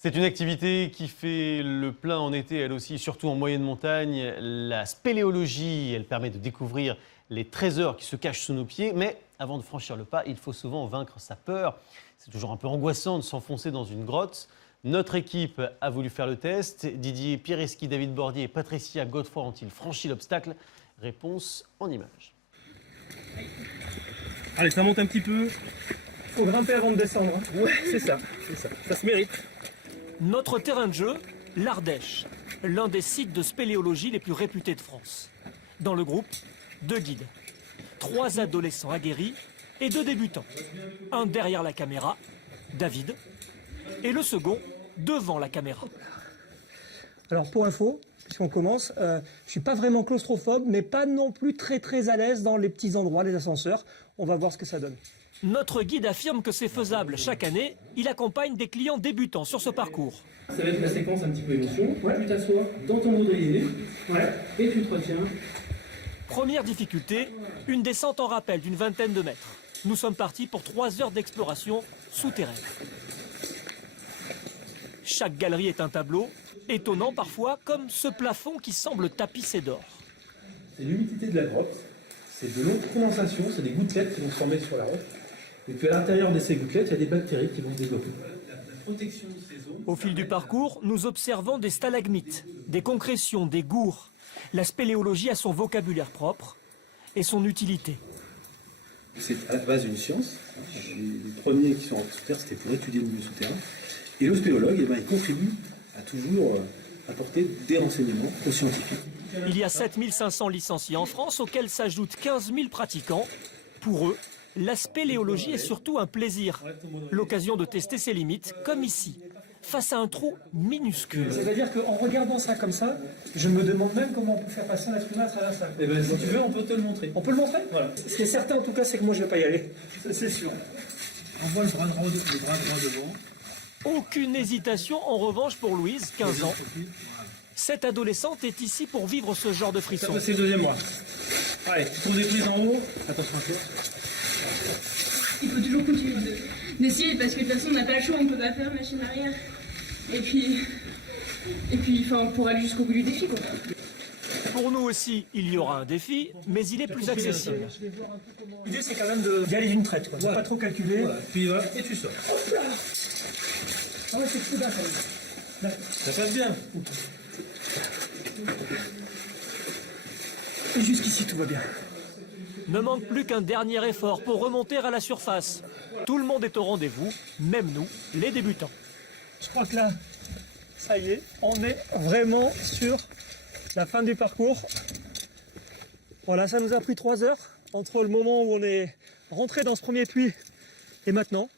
C'est une activité qui fait le plein en été, elle aussi, surtout en moyenne montagne. La spéléologie, elle permet de découvrir les trésors qui se cachent sous nos pieds. Mais avant de franchir le pas, il faut souvent vaincre sa peur. C'est toujours un peu angoissant de s'enfoncer dans une grotte. Notre équipe a voulu faire le test. Didier Piereschi, David Bordier et Patricia Godefroy ont-ils franchi l'obstacle? Réponse en images. Allez, ça monte un petit peu. Faut grimper avant de descendre. Hein. Ouais, c'est ça. Ça se mérite. Notre terrain de jeu, l'Ardèche, l'un des sites de spéléologie les plus réputés de France. Dans le groupe, 2 guides, 3 adolescents aguerris et 2 débutants. Un derrière la caméra, David, et le second devant la caméra. Alors pour info, puisqu'on commence, je suis pas vraiment claustrophobe, mais pas non plus très à l'aise dans les petits endroits, les ascenseurs. On va voir ce que ça donne. Notre guide affirme que c'est faisable chaque année. Il accompagne des clients débutants sur ce parcours. Ça va être la séquence un petit peu émotion. Tu t'assois dans ton baudrier et tu te retiens. Première difficulté, une descente en rappel d'une vingtaine de mètres. Nous sommes partis pour 3 heures d'exploration souterraine. Chaque galerie est un tableau, étonnant parfois, comme ce plafond qui semble tapissé d'or. C'est l'humidité de la grotte. C'est de l'eau de condensation, c'est des gouttelettes qui vont se former sur la roche. Et puis à l'intérieur de ces gouttelettes, il y a des bactéries qui vont se développer. La protection de ces zones... Au fil du parcours, nous observons des stalagmites, des concrétions, des gours. La spéléologie a son vocabulaire propre et son utilité. C'est à la base une science. Les premiers qui sont en sous terre, c'était pour étudier le milieu souterrain. Et le spéléologue, il contribue à toujours apporter des renseignements aux scientifiques. Il y a 7500 licenciés en France, auxquels s'ajoutent 15 000 pratiquants. Pour eux, la spéléologie est surtout un plaisir. L'occasion de tester ses limites, comme ici, face à un trou minuscule. C'est-à-dire qu'en regardant ça comme ça, je me demande même comment on peut faire passer un être humain à travers ça. Eh ben, si tu veux, on peut te le montrer. On peut le montrer? Voilà. Ce qui est certain en tout cas, c'est que moi je vais pas y aller. C'est sûr. On voit le bras droit devant. Aucune hésitation en revanche pour Louise, 15 ans. Cette adolescente est ici pour vivre ce genre de frisson. Ça, c'est le deuxième mois. Allez, tu trouves des prises en haut. Attention à toi. Il faut toujours continuer d'essayer parce que de toute façon on n'a pas le choix, on ne peut pas faire machine arrière. Et puis enfin, pour aller jusqu'au bout du défi quoi. Pour nous aussi, il y aura un défi, mais il est plus accessible. L'idée c'est quand même d'y aller d'une traite, quoi. Pas trop calculer. Voilà. Puis voilà, et tu sors. Ah ouais, c'est trop bien quand même. Ça passe bien. Et jusqu'ici tout va bien. Ne manque plus qu'un dernier effort pour remonter à la surface. Tout le monde est au rendez-vous, même nous, les débutants. Je crois que là, ça y est, on est vraiment sur la fin du parcours. Voilà, ça nous a pris 3 heures entre le moment où on est rentré dans ce premier puits et maintenant,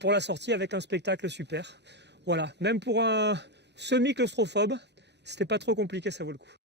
pour la sortie avec un spectacle super. Voilà, même pour un semi-claustrophobe, c'était pas trop compliqué, ça vaut le coup.